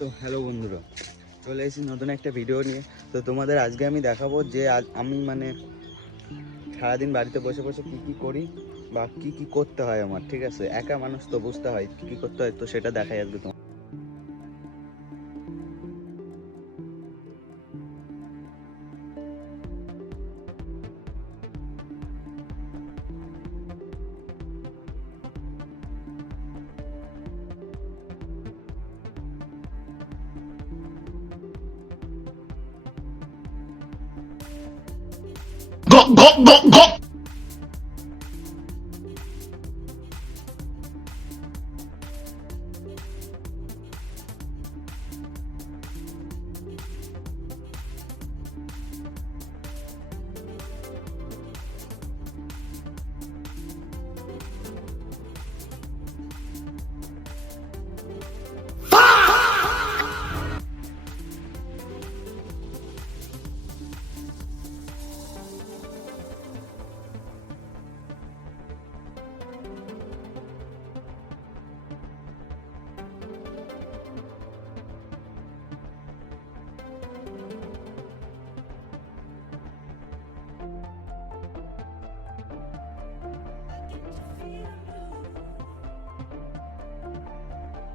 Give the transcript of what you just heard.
তো হ্যালো বন্ধুরা, চলে এসেছি নতুন একটা ভিডিও নিয়ে। তো তোমাদের আজকে আমি দেখাবো যে আজ আমি সারাদিন বাড়িতে বসে বসে কি কি করি বা কি কি করতে হয় আমার। ঠিক আছে, একা মানুষ তো বুঝতে হয় কি কি করতে হয়, তো সেটা দেখাই আজকে তোমার। Go, go, go, go.